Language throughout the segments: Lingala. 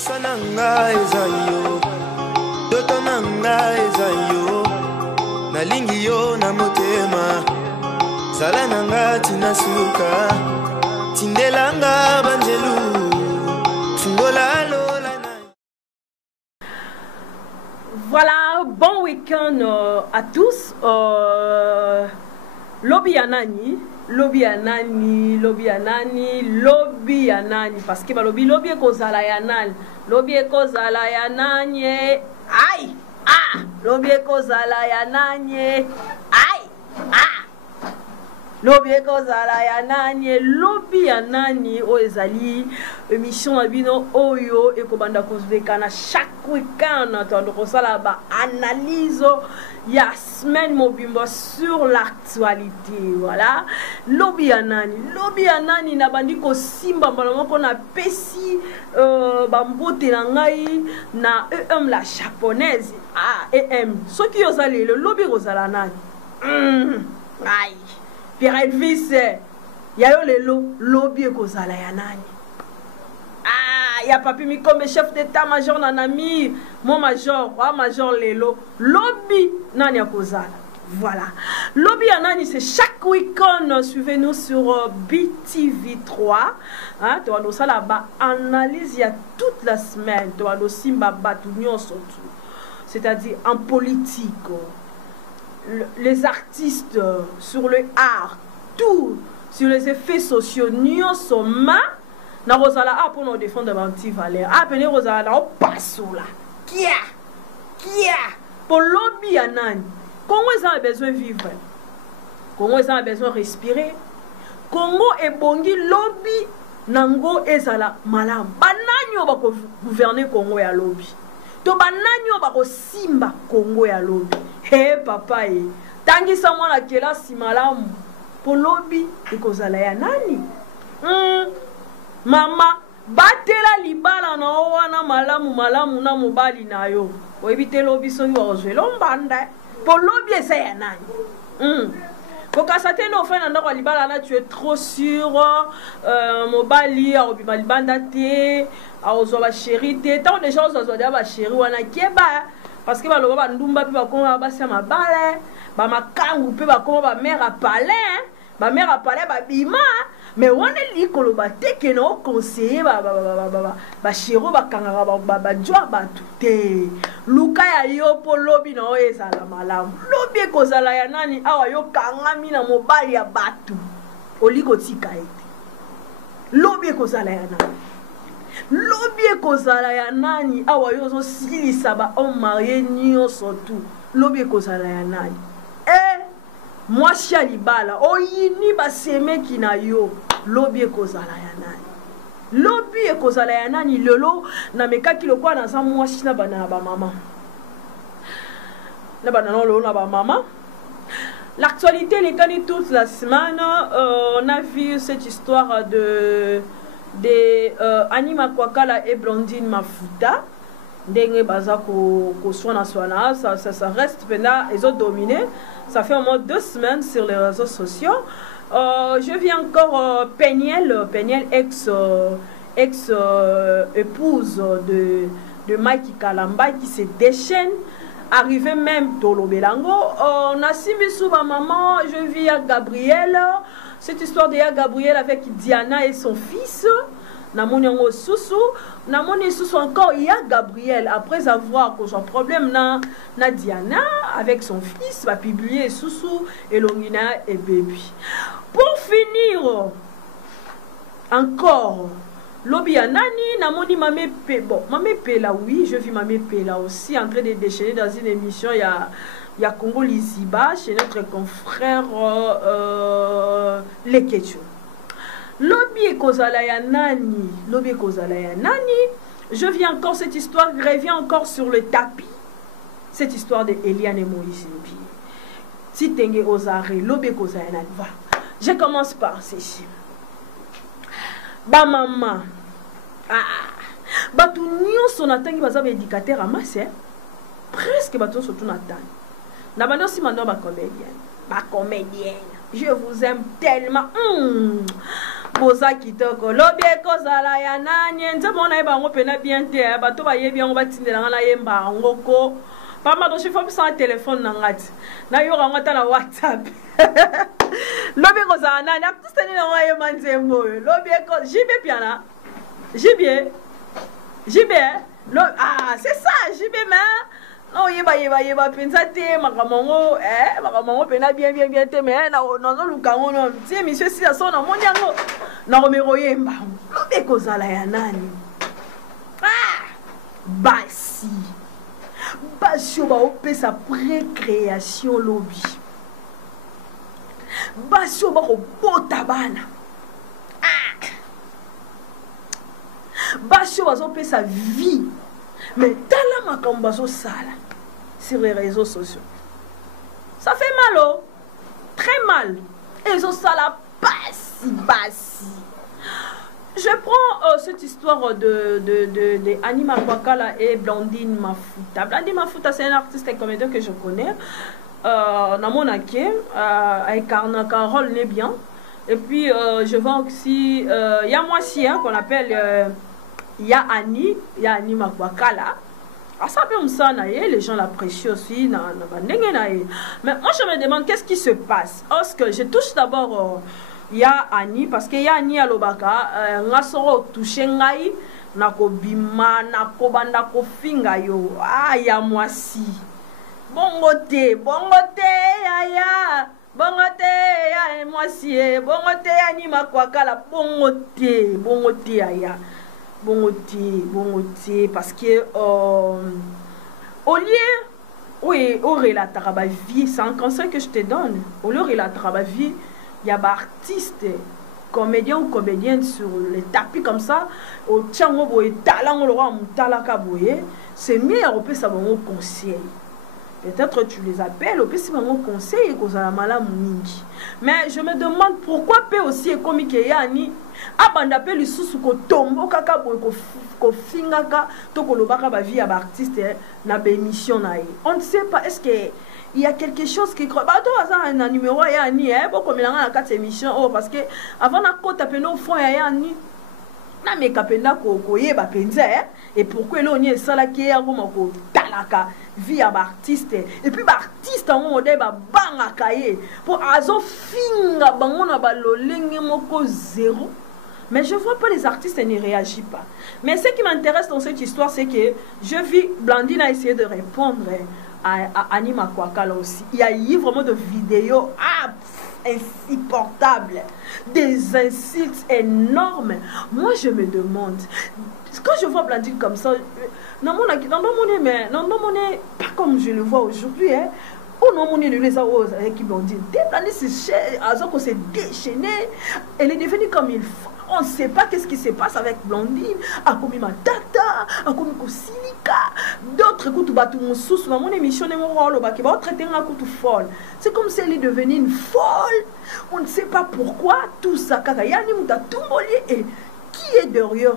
Sananga ezayo, dotonanga ezayo, nalingi yo na motema, salananga tinasuka, tindelanga banjelu, fungola lola na. Voilà, bon week-end à tous. Lobby Anani, lobby Anani, lobby Anani, lobby Anani, parce que lobby lobby kozala yanal, lobby kozala yanani, aïe, ah, lobby kozala yanani, aïe, ah, lobby kozala yanani, lobby yanani, o ezali émission abino oyo et kobanda kozekana chaque week-end, tando kosala ba analyse. Ya semaine mobimba sur l'actualité. Voilà. Lobby Anani na bandi ko simba mbala ko na pesi bambote na ngai na EM la japonaise. Ah, EM. Ce qui osale le lobby kozala nani. Aïe. Pierre Elvis ya yo lelo lobby kozala ya nani. Ah, ya papi mi comme chef d'état-major nanami, mon major, major lelo, lobby nani ya kozala. Voilà. Lobby Anani, c'est chaque week-end, suivez-nous sur BTV3. Hein, tu vas nous là-bas analyse il y a toute la semaine, tu vas nous simba batunion surtout. C'est-à-dire en politique, les artistes sur le art, tout sur les effets sociaux, nous sommes na Rosala a pour nous défendre anti-valeur. A peine Rosala na passo là. Qui a pour lobby Anani. Congo a besoin de vivre. Congo a besoin de respirer. Congo est bongi lobby nango ezala malam. Bananyo ba ko gouverner Congo ya lobby. To bananyo ba ko simba Congo ya lobby. Hey papa e. Tangi sa mwana kela si malamu. Pour lobby ekozala ya nani? Mama, batela libala na wana malamu na mobali na yo. Oebite lobby so yo ozwelo mbanda. Po lobby esa ya nani? Kokasate no fena ndako libala na tu es trop sur mobali a obima libanda te, a ozo ba chéri te. Tant déjà ozo ba chéri wana keba parce que ba loba ba ndumba pe ba koma ba sia mabale, ba makangu pe ba koma ba mère à palais, ba mère à palais ba bima. Mais on est likolo ba teke na conseiller ba chiro ba kangara ba joa ba tuté luka ya yo po lobby na ezala malamu lobby kozala ya nani awa yo kangami na mobali ya batu oliko tika ete lobby kozala ya nani lobby kozala ya nani awa yo zo silisa ba on marié nyo surtout lobby kozala ya nani moi chia libala oyini ba seme kina yo lobby kozala ya nani lobby kozala ya nani lelo na mekaki lokwa na sa moi chia bana ba mama na bana no na ba mama. L'actualité les cani toute la semaine on a vu cette histoire de Anima Kwakala et Blondine Mafuta ndenge baza ko swana ça reste pendant ils ont dominé. Ça fait au moins 2 semaines sur les réseaux sociaux. Je vis encore Peniel, ex-épouse de Mikey Kalamba qui se déchaîne. Arrivé même Tolo Belango. On a Simisu ma maman. Je vis à Gabriel. Cette histoire de Gabriel avec Diana et son fils. Namoni yango susu, namoni susu encore il y a Gabriel après avoir causé un problème na Diana avec son fils va publier susu et Longina et baby. Pour finir encore lobby Anani namoni mamé bon mamé Pela oui je vis mamé Pela aussi en train de déchaîner dans une émission il y a Congo Liziba chez notre confrère Leketcho. Lobby kozala ya nani, lobby kozala ya nani. Je viens encore cette histoire, revient encore sur le tapis. Cette histoire de Eliane et Moïse. Si tenge osare, lobby kozala ya nani. Voilà. Je commence par ceci. Ba maman. Batu nyonso natangi baza ba éducateur à masse. Presque batu surtout natangi. Na bando si mando ba comédienne. Ba comédienne. Je vous aime tellement. boza kitoko lobi ekozala ya nani nzembo na yeba ngo pena bien te bato ba yebi ngo batindela ngana yemba ngoko pama do chifa bisa téléphone na ngati na yo ngata na WhatsApp lobi ekozala nani artiste ni ngo yema nzembo lobi eko jibe piana jibe lo ah c'est ça jibe mais non yeba pensa te makamongo makamongo pena bien te mais na zo lukango no ti monsieur si ça na monyango na romero yemba lobi kozala ya nani basi ba opesa précréation lobi basi ba ko bota bana basi ba opesa vie mais tala makambo bazo sala sur les réseaux sociaux ça fait mal oh très mal et ils ont ça la basi je prends cette histoire de Annie Makwakala et Blandine Mafuta. Blandine Mafuta c'est un artiste et comédien que je connais Namonake avec Carole n'est bien et puis je vois aussi il y a moi aussi qu'on appelle il y a Annie Makwakala. Ah, ça peut me sonner, les gens l'apprécient aussi. Mais moi, je me demande qu'est-ce qui se passe. Parce que je touche d'abord, il y a Annie, parce qu'il y a Annie à l'Obaka, Nasoro touché Ngai, Nakobima, Nakobanda Kofinga yo. Ah, il y a moi si. Bongote, ya. Bongote, ya, moi si. Bongote, Annie Makwakala, bongote, ya. Bongote, parce que au lieu, oui, au relate à vie, c'est un conseil que je te donne. Au lieu de relate à vie, il y a des artistes, comédiens ou comédiennes sur les tapis comme ça, au tchango boye, talent, le roi, talaka boye, c'est mieux à repérer ça mon conseil. Peut-être tu les appelles, au pire c'est mon conseil, que ça mala mingi. Mais je me demande pourquoi peut aussi comme Keyani abandapé le sous ko tombo kaka boy ko fingaka to ko lobaka ba vie à artiste na ba émission na. On ne sait pas est-ce que il y a quelque chose qui croit bah toi ça un numéro ya ni beaucoup melanga na 4 émissions oh parce que avant na ko taper no fond ya ni na me kapenda ko yeba penza et pourquoi l'on y ça la qui est ko talaka vie à artiste et puis artiste en modèle ba banga kaye pour azo finga bango na ba lolenge moko zéro. Mais je vois pas les artistes et ne réagissent pas. Mais ce qui m'intéresse dans cette histoire, c'est que je vis Blandine a essayé de répondre à Annie Makwakala aussi. Il y a eu vraiment de vidéos insupportables, des insultes énormes. Moi, je me demande, quand je vois Blandine comme ça, non, pas comme je le vois aujourd'hui, hein. Oh non, mon Dieu, les arroses avec Blandine. Blandine s'est déchaînée. Elle est devenue comme il faut. On ne sait pas qu'est-ce qui se passe avec Blandine. A commis ma tata, a commis Silika. D'autres écoutent mon sous. Mon émission est mon rôle. Qui va traiter un coup folle. C'est comme si elle est devenue une folle. On ne sait pas pourquoi tout ça. Kakayani mouta tout mollier. Et qui est derrière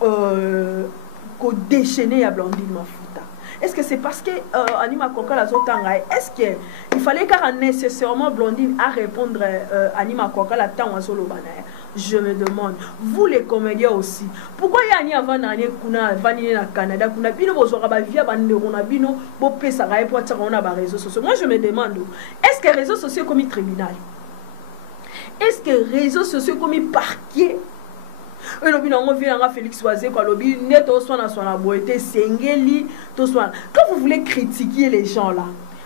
qu'on déchaîné à Blandine Mafuta? Est-ce que c'est parce que Annie Makwakala est-ce qu'il fallait car nécessairement Blandine à répondre Annie Makwakala tant à Solobana? Je me demande, vous les comédiens aussi, pourquoi il y a Annie avant d'année kuna vanille na Canada kuna bino bozora ba via bande rona bino bo pesa ga pour tira on a ba réseaux sociaux. Moi je me demande, est-ce que les réseaux sociaux comme tribunal? Est-ce que les réseaux sociaux comme parquet? Et le bilan vient à Félix Oisé quoi le bilan net au soin à son aboité sengeli tout soin. Quand vous voulez critiquer les gens là,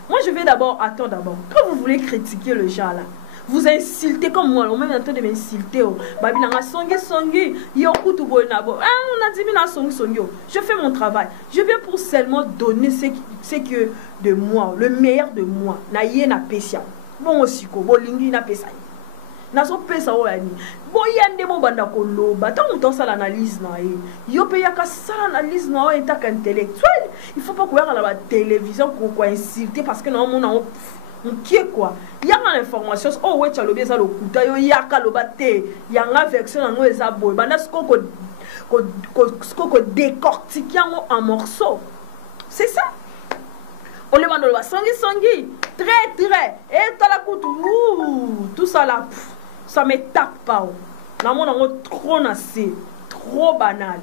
moi je vais d'abord attendre d'abord. Quand vous voulez critiquer les gens là, vous insultez comme moi, on même en train de m'insulter. Babina songi, yokutu boinabo. On a dit mina songi. Je fais mon travail. Je viens pour seulement donner ce que de moi, le meilleur de moi. Na yé na pesia. Bon aussi ko bolingi na pesa. Na so pesa o yani. Boyande mo banda ko loba. Tant on ça l'analyse na yé. Yo pe yaka ça l'analyse na o état intellectuel. Il faut pas courir à la télévision pour insulter parce que non mon qui est quoi? Il y a une information. Oh, ouais, tu as le bien ça le coup. Il y a le bâté. Il y a une version en nous boy. Banda ce qu'on décortique en morceaux. C'est ça. On le demande le sangi. Très. Et t'as la coute. Tout ça là. Ça me tape pas. na mona ngo trop nassé, trop banal.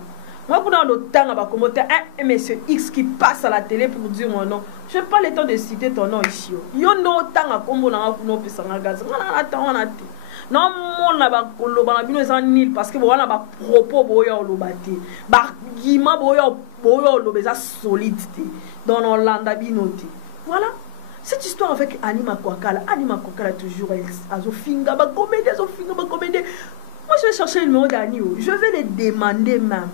Moi, quand on a le temps à commenter un monsieur X qui passe à la télé pour dire mon nom, je n'ai pas le temps de citer ton nom ici. Il y a un temps à combo dans un peu sans gaz. On a non, on a pas le nil parce que on a pas propos boya au lobate. Bah, guima boya au lobeza solide dans nos landes binoté. Voilà. Cette histoire avec Anima Kwakala toujours azofinga ba comédie. Moi, je vais chercher le numéro d'Ani. Je vais les demander même.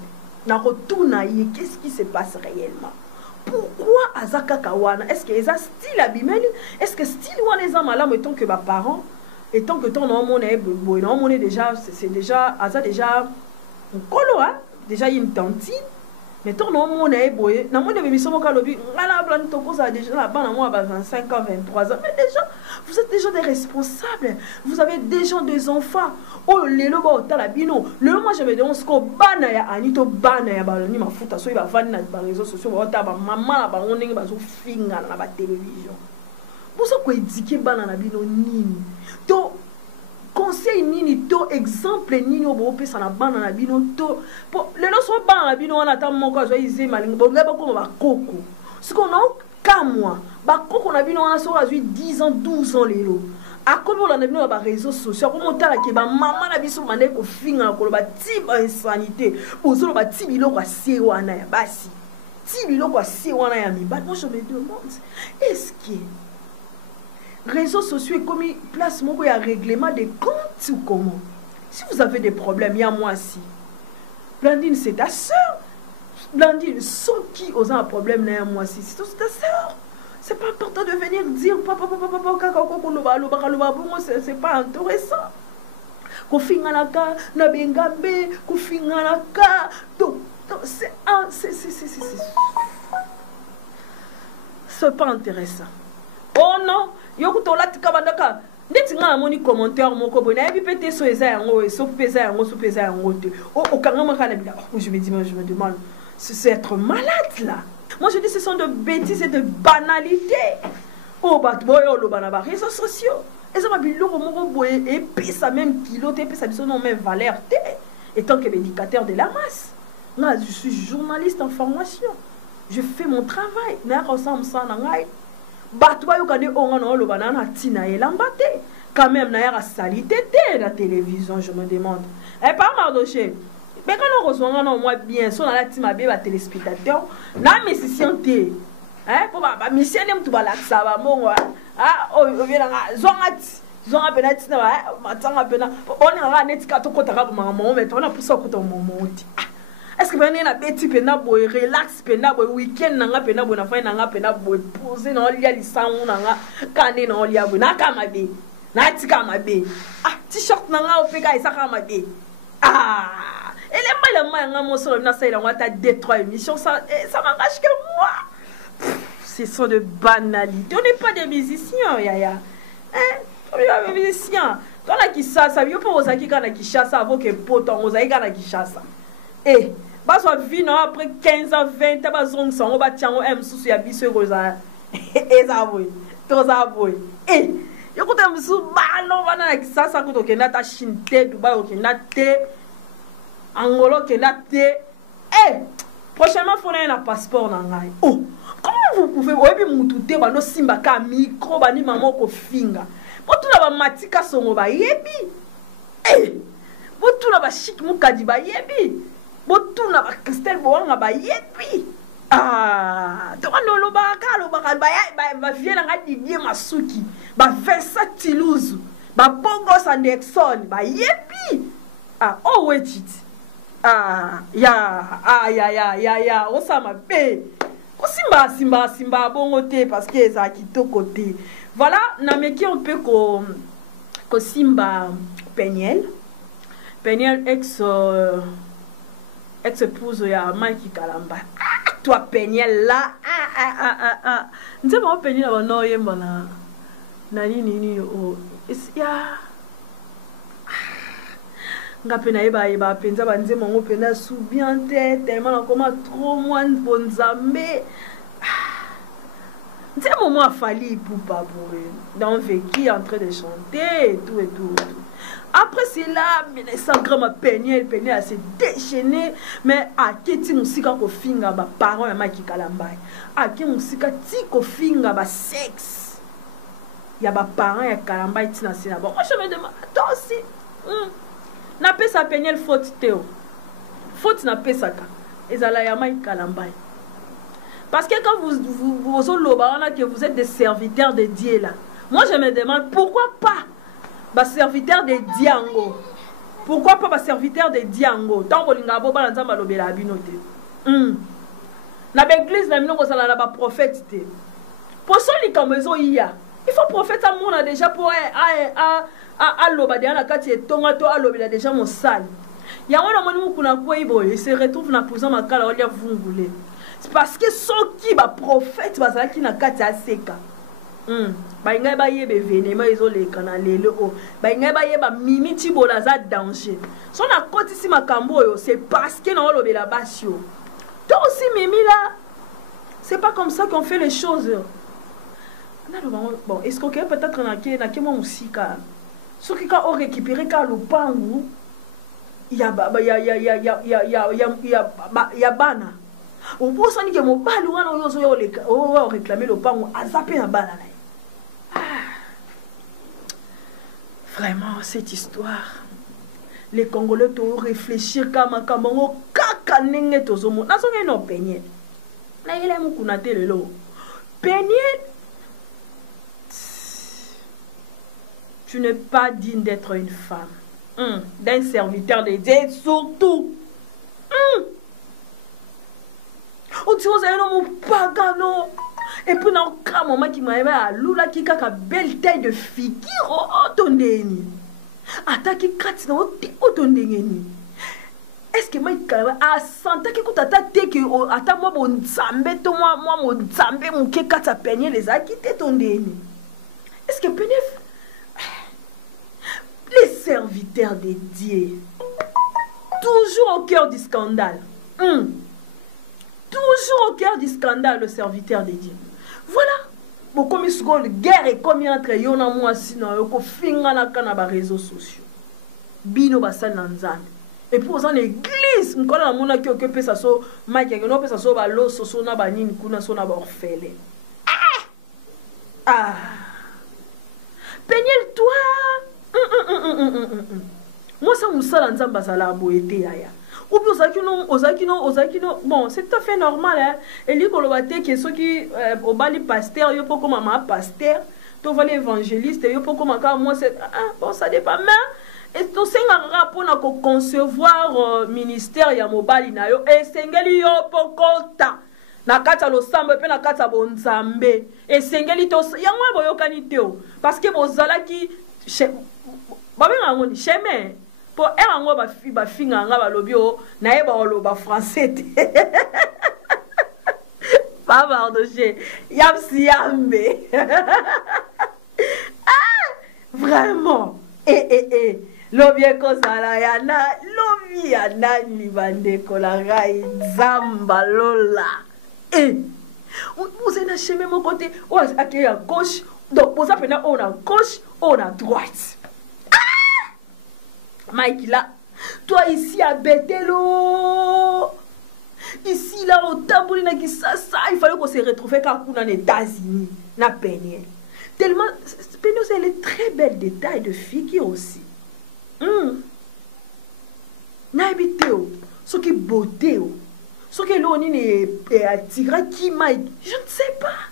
Na retourne qu'est-ce qui se passe réellement? Pourquoi Azaka Kawana? Est-ce que les style abîmé? Est-ce que style ou les hommes là mettons que mes parents étant que ton nom est déjà c'est déjà Aza déjà un colo hein déjà une tante mais ton nom est boy na moi de mission mon calobi ngala plan toko ça déjà là-bas moi 25 ans 23 ans mais déjà vous êtes déjà des responsables vous avez déjà des enfants oh les lobo tala bino le moi je me demande ce qu'on bana ya anito bana ya baloni mafuta so il va vendre dans les réseaux sociaux ba ta ba maman la ba oningi ba zo finga na ba télévision pour ça quoi éduquer bana na bino nini to conseil nini to exemple nini obo pesa na bana na bino to le lo so bana na bino wana ta moko zo ize malingo bo ngaba ko ba koko ce qu'on a ka moi ba koko na bino wana so azui 10 ans 12 ans lelo akobo la na bino ba réseaux sociaux ko motala ke ba mama na biso mane ko finga ko ba tiba insanité ozo ba tibilo kwa sie wana ya basi tibilo kwa sie wana ya mi ba moi je me demande est-ce que réseaux sociaux comme place mon y a règlement des comptes ou comment? Si vous avez des problèmes, il y a moi aussi. Blandine, c'est ta soeur. Blandine, ceux qui ont un problème, il y a moi aussi. C'est ta soeur. C'est pas important de venir dire papa, c'est pas intéressant. Kofinganaka, Nabengambe, Kofinganaka. Donc, c'est pas intéressant. Oh non! Yo kutola tikabandaka ndeti nga moni commentaire moko bona ebi pété so eza yango e so pesa yango te o kanga makana bila je me demande c'est être malade là. Moi je dis ce sont de bêtises et de banalités. Oh bat boyo lo bana ba réseaux sociaux et ça m'a biloko moko boye et puis ça même kilo te pesa biso non même valeur te étant que éducateur de la masse. Là je suis journaliste en formation. Je fais mon travail. Na ressemble ça na ngai. Batwa yo kane onga lo banana tina elambate quand même na ya salité de la télévision je me demande et pas mardoché mais quand on reçoit non moi bien son na la tima be ba téléspectateur na musicien te hein pour ba musicien nem tu ba la ça ba mo ah o viena zonga penati na ba matanga pena on nga netika to kota ka ba mo mais on a pour ça ko to mo moti. Est-ce que vous avez un petit peu de relax, un week-end, un peu de poser dans l'île, t-shirt, ce sont de banalités. On n'est pas des musiciens, yaya. On n'est pas des musiciens. Quand on a qui ça, ça veut pas vous qui quand qui chasse avant que poton, vous avez qui chasse. Eh, bah soit vie non après 15 ans 20 ans bah zong sang on va tiens on aime sous ya biso rosa et ça oui tout ça oui eh yo ko tam sous bah non va na ça ko to kenda ta chinte du ba o kenda te angolo kenda te eh prochainement faut na passeport na ngai oh comment vous pouvez oyebi mutu te ba no simba ka micro ba ni maman ko finga po tout la ba matika songo ba yebi eh po tout la ba chic mukadi ba yebi botuna ba Christelle boanga ba yepi ah to no lo ba ba viena nga Didier Masuki ba Versa Tilouze ba Bongo Sandexon ba yepi ah oh wait it ya osama pe ko simba bongo te parce que ça kito côté voilà na meki on peut ko simba Peniel ex-épouse ya Mike Kalamba. Toi Peniel là. Nze ba Peniel ba no yemba na nini o. Ya. Nga pena iba penza ba nze mongo pena soubiante tellement na koma trop moins bonzambe. Nze moment a fallu pour pas bourrer. Dans vécu en train de chanter et tout. Après cela, mais ça grand Peniel à se déchaîner, mais à qui ti musika ko finga ba parents ya maki kalambai. À qui musika ti ko finga ba sexe. Ya ba parents ya kalambai ti na sina. Bon, moi je me demande toi aussi. Na pesa Peniel faute teo. Faute na pesa ka. Ezala ya maki kalambai. Parce que quand vous êtes des serviteurs de Dieu là. Moi je me demande pourquoi pas ba serviteur de Diango. Pourquoi pas ba serviteur de Diango? Tant bolinga bo ba nzamba lobela binote. Na ba église na mino ko sala na ba prophète te. Pour ça li kamezo iya. Il faut prophète à mon déjà pour a loba de na kati etonga to a lobela déjà mon sale. Ya wana moni kuna kwa ibo il se retrouve na prison makala olia vungule. C'est parce que ceux qui ba prophète ba sala ki na kati aseka. Bainga ba yebe venema izole kana lelo o bainga ba yeba mimi tibola za danger so na koti si makambo yo c'est parce que na olobela basio toi aussi mimi là c'est pas comme ça qu'on fait les choses bon est-ce que peut-être na ke mo musika so ki ka o récupérer ka lupangu ya bana au bout ça ni ke mo balu wana yo réclamer lupangu azape na bana na. Vraiment, cette histoire, les Congolais doivent réfléchir comme Kamango, Kakanenge Tozomo. N'a pas non Peniel. Là, il est mon kunate le lot. Peniel, tu n'es pas digne d'être une femme, d'un serviteur de Dieu, surtout. On dit aux aïeux, mon pagano. Et puis, dans le cas, maman qui m'a aimé à Lula qui a une belle taille de figure, oh, ton déni. Attends, qui crate dans ton déni. Est-ce que moi, à Santa qui coûte à ta tête, attends, moi, mon zambé, moi, mon zambé, mon kékat à peigner les a quitté ton déni. Est-ce que Pénef, les serviteurs de Dieu, toujours au cœur du scandale, toujours au cœur du scandale, le serviteur de Dieu. Voilà. Bon, comme il guerre et comme il entre yona moi sinon yoko finga na kana ba réseaux sociaux. Bino basal nanzane. Et pour ça l'église, on connaît la mona qui occupe ça so Mike no pesa so ba lo so na ba nini kuna so na ba orphelin. Ah. Peniel toi. Moi ça musala nzamba sala boete yaya. Ou bien bon, c'est tout à fait normal. Hein? Et lui, qui ceux qui au bali pasteur, il faut comme maman pasteur, tu vas l'évangéliste, il faut comme moi c'est bon, ça dépend. Mais et tout ça rapport à concevoir ministère ya mobali na yo et sengeli yo pokota na kata lo sambe pe na kata bonzambe et sengeli to yango boyo kaniteo parce que bozala ki babe ngoni chemin. Pour un ba finga nga ba lobio na e ba loba français pas mardoché yam siambe vraiment lobie ko sala yana lobi yana ni bande ko la rai zamba lola vous êtes à chemin mon côté ou à gauche donc vous appelez on à gauche on à droite. Mike là, toi ici à Betelo, ici là au Tambourine qui ça, il fallait qu'on se retrouve quand on est aux États-Unis, na Peniel. Tellement, Peniel c'est les très belles détails de figure aussi. Na habiteo, ce qui beauté, ce qui l'on est attiré qui Mike, je ne sais pas.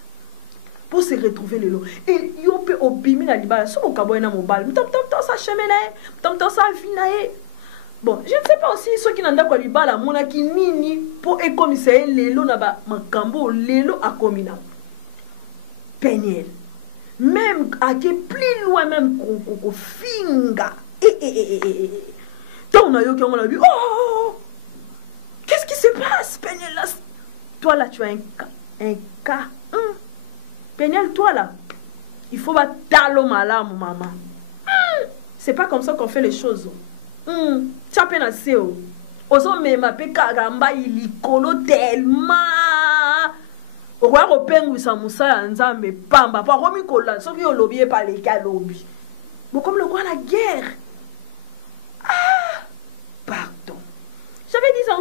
Pour se retrouver le lot. Et il peut obéir la libala. Si mon cabo est dans mon bal, ça chemin, ça finaye. Bon, je ne sais pas aussi ceux qui n'ont pas libala, mon aki nini pour économiser les lots là-bas, mon cambo, les lots à communal. Peniel. Même à qui plus loin même qu'on finga. Tant on a eu qui on a vu. Oh, qu'est-ce qui se passe, Peniel là? Toi là, tu as un cas. Peniel, toi là, il faut pas talo malam, maman. C'est pas comme ça qu'on fait les choses. Tu as peine assez. Ozo me mape karamba ilikolo tellement. Owa ropengu sa musa nzambe pamba pa romi kola soki olobie pa les cas lobby. Bon comme le quoi la guerre.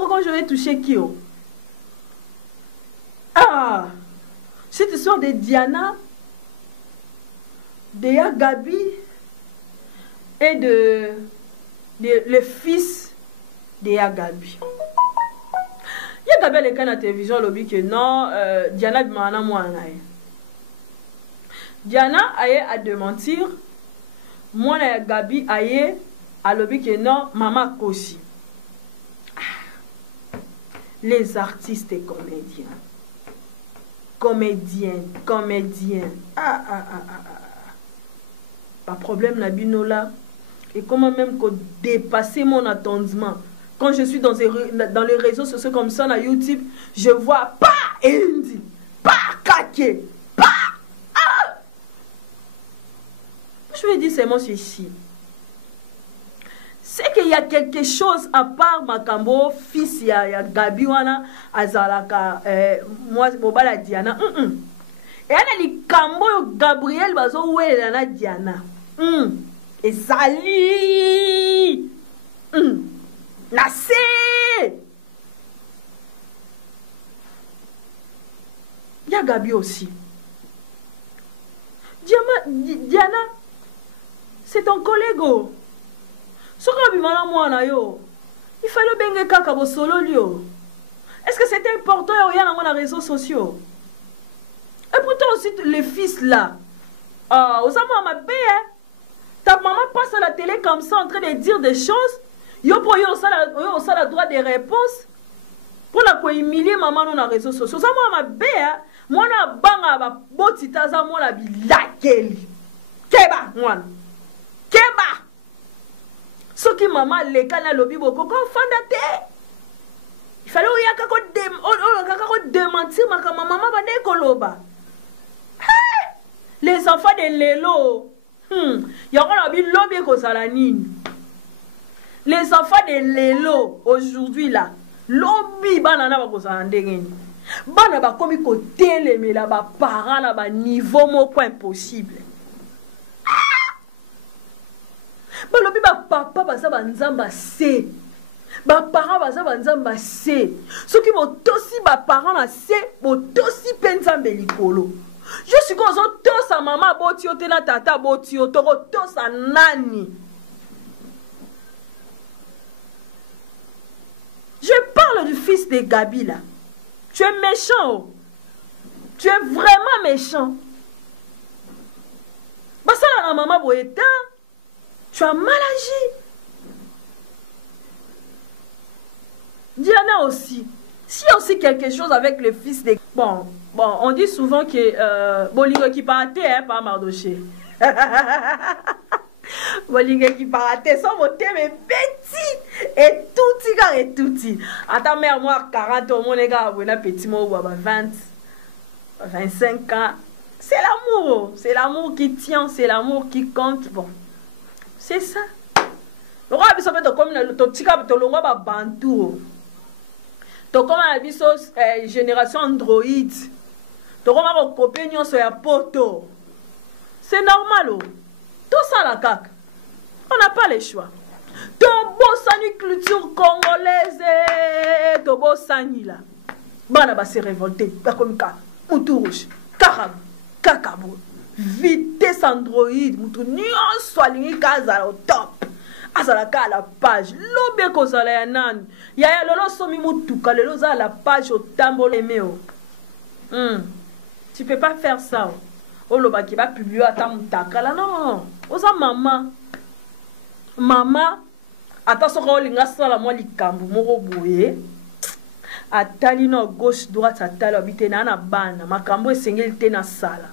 quand je vais toucher qui? Ah, cette histoire de Diana, de Gabi et de le fils de Gabi. Gabi a l'écran à la télévision, lobby que non, Diana demande moi. Diana a démentir. Moi, Gabi a lobby que non, maman aussi. Les artistes et comédiens. Comédiens. Pas problème, Nabino là. Et comment même que dépasser mon attendement. Quand je suis dans les réseaux sociaux comme ça, dans YouTube, je vois pas Indi, pas Kake, pas. Je vais dire seulement ceci. C'est qu'il y a quelque chose à part Makambo, fils, il y a Gabi, wana, Azalaka, moi, Mobala Diana. Et il y a Kambo, Gabriel, Bazo, où est la Diana. Et Sali. Nassé. Il y a Gabi aussi. Diana, c'est ton collègue. Il fallait bien que solo. Est-ce que c'était important il y a dans les réseaux sociaux? Et pourtant aussi les fils là. Ta maman passe à la télé comme ça en train de dire des choses. Yo pour yo ça la droit de réponse. Pour la quoi humilier maman dans les réseaux sociaux. Ça moi na banga ba botita za moi la bilakeli. Keba moi. Keba. Ce qui maman les kana lobi boko ko fandate. Il fallait oya kako démentir ma maman ba de koloba. Les enfants de Lelo. Les enfants de Lelo aujourd'hui là, lobby banana ba kozala ndenge. Bana ba komi ko telemela ba parents na ba niveau moko impossible. Ba lobby ba papa ba sa ba nzamba se. Ba parents ba sa ba nzamba se. Ceux qui vont tosi ba parents na se, bo tosi penzambe likolo. Je suis comme ça, tous sa maman botio, tena tata botio, toro tous sa nani. Je parle du fils de Gabi là. Tu es méchant. Tu es vraiment méchant. Basa la maman boyeta, tu as mal agi. Diana aussi. S'il y a aussi quelque chose avec le fils de... Bon, on dit souvent que Bolingo qui partait, hein, pas Mardoché. Bolingo qui partait, son moté, mais petit. Et tout. À ta mère, moi, 40 ans, mon gars, on a petit mot, 20, 25 ans. C'est l'amour. C'est l'amour qui tient, c'est l'amour qui compte. Bon, c'est ça. Le roi, il s'appelle comme le tika, le roi, bantou. Donc, comme on a vu génération Android, donc on a copié sur la poto. C'est normal. Tout ça la cac. On n'a pas le choix. Tobo sani culture congolaise, tobo sani là. Bana va se révolter. Comme ça, moutou rouge, carab, cacabo, vitesse Android, moutou nion soigné casa au top. Azalaka à la page, l'obé kozala ya nan. Ya lolo somi mutuka, lolo za la page au tambo lemeo. Tu peux pas faire ça. Oh loba qui va publier à ta mutaka là non. Oza maman. Maman, attention quand linga sala moi likambu moko boye. Atali no gauche droite atali habité na bana, makambo esengeli te na sala.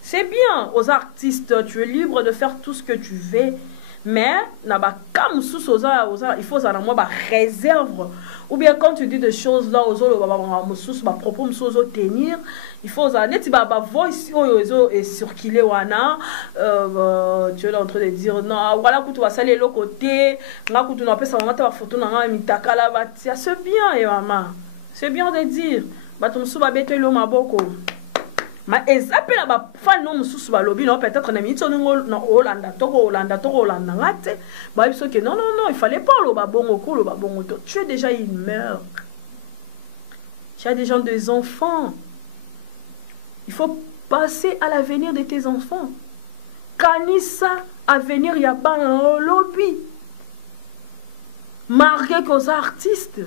C'est bien aux artistes, tu es libre de faire tout ce que tu veux. Mais il faut réserve. Ou bien quand tu dis des choses là aux autres, propos tenir, il faut voice et circuler wana. Tu es en train de dire non, voilà que tu vas salir l'autre côté, là que tu n'as pas ça, ta photo c'est bien et maman. C'est bien de dire, bah ton sou va bête le maboko. ma ezape na ba fan no mususu ba lobi non peut-être na mitso no Hollanda toko Hollanda ngate ba biso que non il fallait pas lo ba bongo ko lo ba bongo to tu es déjà une mère, tu as déjà des enfants, il faut passer à l'avenir de tes enfants. Kanisa avenir ya ba na lobi marqué qu'aux artistes.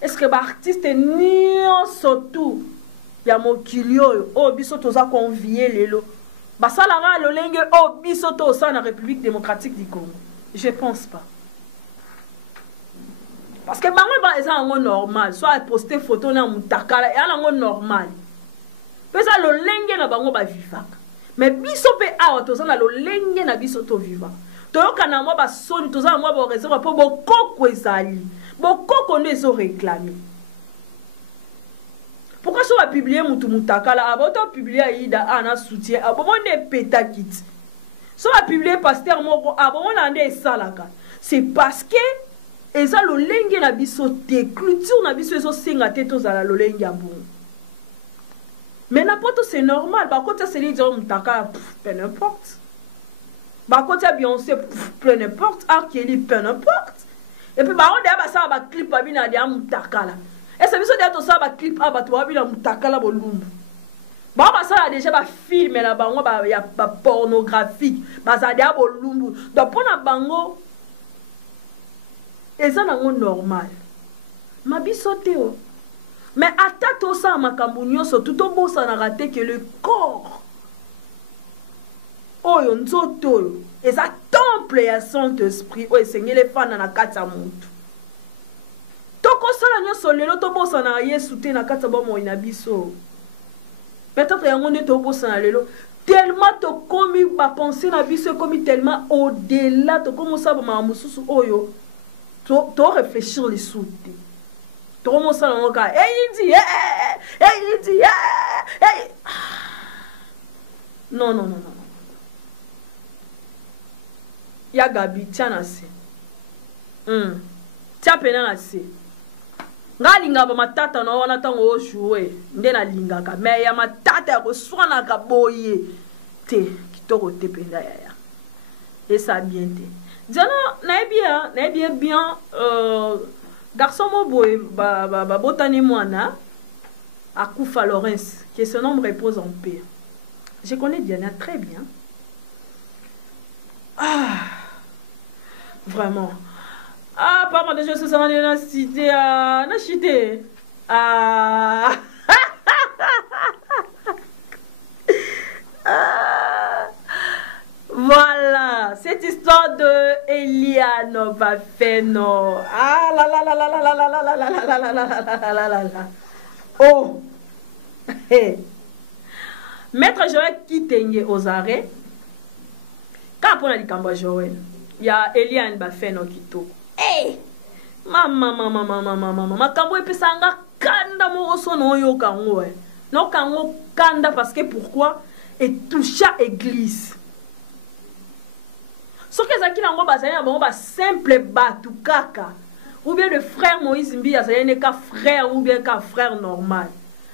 Est-ce que l'artiste ni surtout ya mokili oyo o biso toza convier lelo basalanga lolenge o biso to sa na République démocratique du Congo? Je pense pas. Parce que bango ba eza ngo normal, soit poster photo na mutakala ya ngo normal. Pesa lolenge na bango ba vivaka. Mais biso pe awa toza na lolenge na biso to vivaka. Toyoka na mo ba soni toza mo ba raison po bokoko ezali. Bokoko ne zo réclamer. Pourquoi ça va publier Moutakala? Aboto publier Aïda Ana soutien. Abomo ne peta kit. Ça va publier pasteur moko. Abomo na nde salaka. C'est parce que eza lo lenge na biso te clôture na biso eso senga te to zala lo lenge ya bon. Mais n'importe c'est normal. Par contre c'est les gens Moutakala peu n'importe. Par contre Beyoncé peu n'importe. R. Kelly peu n'importe. Et puis bah on déjà ça va clip à bina dia Moutakala. Et ça veut dire que ça va clip à battre bina Moutakala bolumbu. Bah ça a déjà ba film là bango ba ya ba pornographique. Bah ça dia bolumbu. Donc pour na bango et ça nango normal. Ma bisoteo. Mais attaque tout ça makambo nyonso tout au beau ça n'a raté que le corps. Oh yon nzoto. Et ça temple ya Saint-Esprit. Oh Seigneur les fans na kata muntu. Toko sala nyonso lelo to bosa na Yesu te na kata bomo ina biso. Peut-être yango ne to bosa na lelo tellement to komi ba penser na biso komi tellement au-delà to comme ça ba mususu oyo to réfléchir les soute. To comme ça na ka il dit non. Ya Gabi tiana se. Tia pena na se. Nga linga ba matata na wana tango o jouer. Nde na linga ka. Mais ya matata ya ko swana ka boye. Te kitoko te penda ya. Et ça bien te. Diana na bien garçon mo boye ba botani mwana Akufa Lawrence que son nom repose en paix. Je connais Diana très bien. Vraiment. Pas mal de choses sont dans la cité. La cité. Voilà. Cette histoire de Eliane Bafeno. Oh. Maître Joël qui teigne aux arrêts. Quand on a dit Kamba Joël. Il y a Eliane Bafeno Kitoko. Hey! Mama, kambo epesanga kanda mo osono yo kango eh. Non kango kanda parce que pourquoi? Et toucha église. Ce que ça qui nango bazali na bango ba simple batu kaka. Ou bien le frère Moïse Mbiya ça n'est qu'un frère ou bien qu'un frère normal.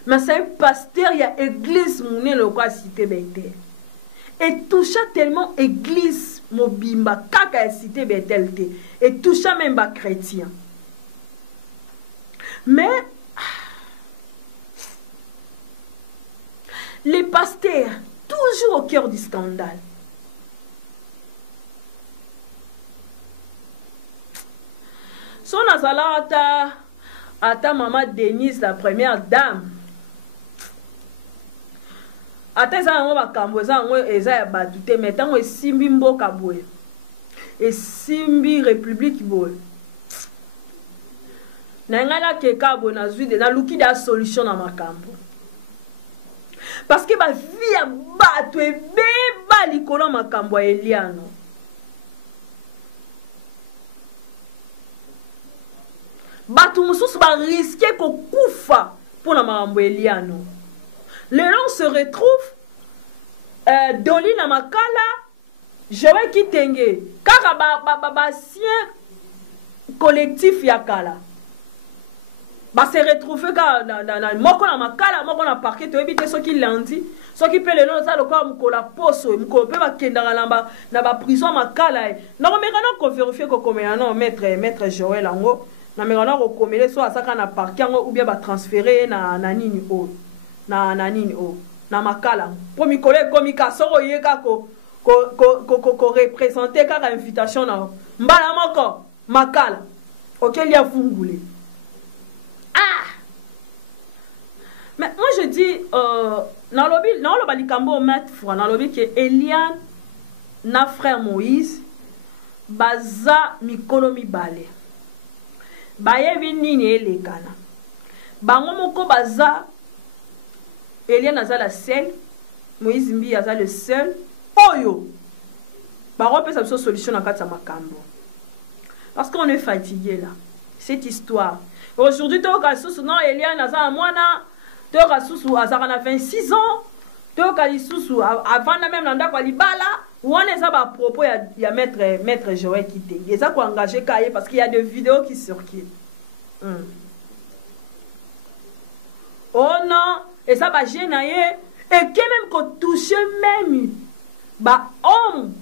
Mais c'est un pasteur, il y a église mouné le quoi cité bête. Et toucha tellement église mobimba kaka cité betelte et toucha même ba chrétien. Mais les pasteurs toujours au cœur du scandale. Son azala ata maman Denise la première dame. Ata za ngo bakambo za ngo eza ya batute metango esimbi mboka boye. Esimbi république boye. Na ngala ke kabo na zuide na luki da solution na makambo. Parce que ba vie ya batu ebeba likolo makambo ya Eliano. Batu mususu ba risquer ko kufa pour na makambo ya Eliano. Le long se retrouve Doli na makala Joël Kitenge kaka ba sien collectif yakala se retrouver moko na makala moko na parquet to ebite soki lundi soki pe lelo za lokwa mukola poso mukolo pe bakendaka na ba prison makala na meka na ko vérifier ko komela non maître Joël ango na meka na ko komela so asaka na parquet ango ou bien ba transférer na nini o na nini o na makala pour mikolo komika soko yeka ko représenter kaka invitation na mbala moko makala auquel il y a fungulé. Ah! Mais moi je dis, dans le balikambo maître Fouan, dans le que Eliane, na frère Moïse, baza mikolo mibale. Baye vini ni elekana. Bango moko baza, Eliane aza la seule, Moïse mbi aza le seul. Oyo! Bango peut sa solution dans kata makambo. Parce qu'on est fatigué là. Cette histoire. Aujourd'hui, tu as non, Eliane Azara Moana, tu as 26 ans, tu as avant même l'anda kwa libala, ou on est à propos, il y a maître Joël qui était. Et ça pour engager Kaye parce qu'il y a des vidéos qui circulent. Oh non, et ça va gêner. Et quand même qu'on touche même, bah homme.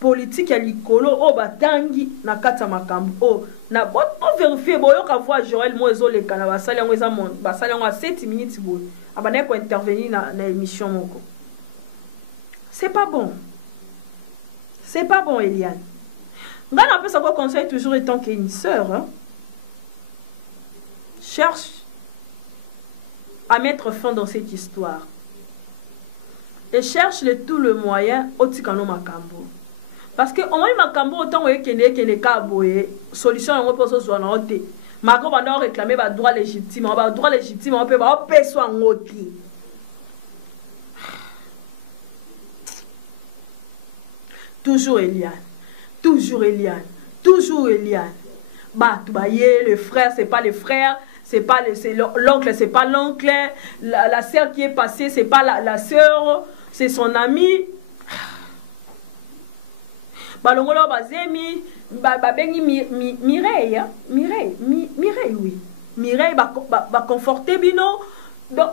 Politique ya likolo o batangi na kata makambo o na bon vérifier boyo ka voir Joël Moezo le kana basali yango eza mon basali yango 7 minutes boy abana ko intervenir na émission moko. C'est pas bon Eliane. Ngana peut savoir conseil toujours étant qu'une sœur hein? Cherche à mettre fin dans cette histoire et cherche tout le moyen au tikano makambo. Parce que on va makambo autant que ka boye solution on peut se soit na oté mako banda réclamer ba droit légitime on peut ba peso en oti toujours Eliane bah tu baye le frère c'est pas le frère c'est pas l'oncle c'est pas l'oncle la sœur qui est passée c'est pas la sœur c'est son amie. Balongolo bazemi babengi Mireille oui Mireille va conforter bino donc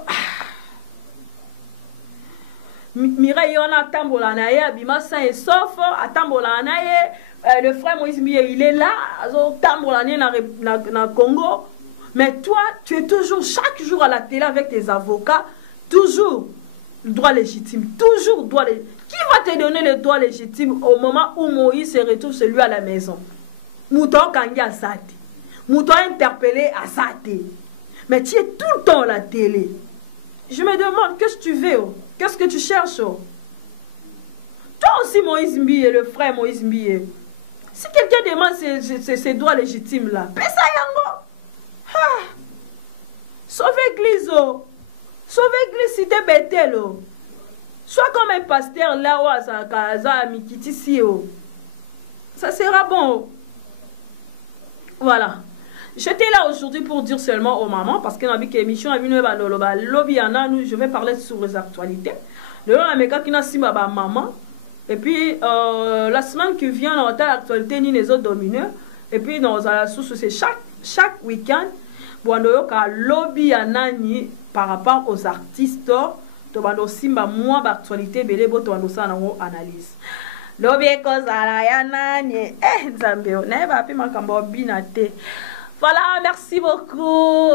Mireille on a tambola na ye abima sain et sauf atambola na ye le frère Moïse Mbiye il est là azo tambola na Congo mais toi tu es toujours chaque jour à la télé avec tes avocats toujours droit légitime toujours droit légitime. Qui va te donner le droit légitime au moment où Moïse se retrouve chez lui à la maison? Mouton Kangi à Sate. Mouton interpellé à Sate. Mais tu es tout le temps à la télé. Je me demande, qu'est-ce que tu veux? Qu'est-ce que tu cherches? Toi aussi, Moïse Mbiye, le frère Moïse Mbiye. Si quelqu'un demande ces droits légitimes là, pesa yango. Sauve l'église. Sauve l'église si t'es bête. Sois comme un pasteur là où ça sera bon. Voilà. J'étais là aujourd'hui pour dire seulement aux mamans parce que dans l'émission je vais parler sur les actualités. Maman. Et puis la semaine qui vient on a l'actualité ni les autres domineurs. Et puis dans la source c'est chaque week-end lobby anani par rapport aux artistes. Tobando simba moi d'actualité belé bo tobando ça nango analyse lobby kozala ya nani nzambe on va appeler makambo binate. Voilà, merci beaucoup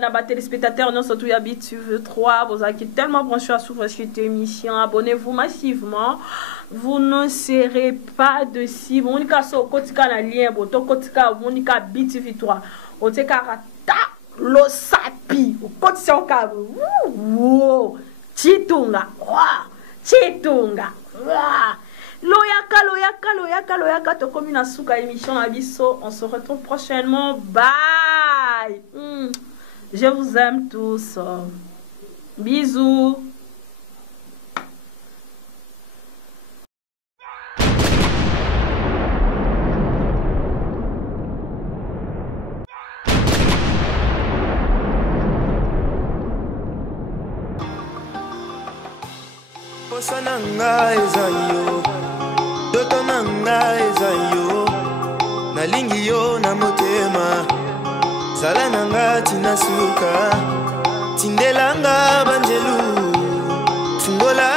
na ba téléspectateurs non surtout habitués 3 vous avez tellement branché à suivre cette émission. Abonnez-vous massivement, vous ne serez pas de si vous nika so kotika na lien bo to kotika monika BTV 3 o te karata lo sapi o kotisa o ka wow chitunga loyaka tokomi na suka émission na biso. On se retrouve prochainement. Bye. Je vous aime tous. Bisous. Nanga ezayo doto nanga ezayo nalingi yo na motema zala nanga tina suka tindelanga banjelu fungola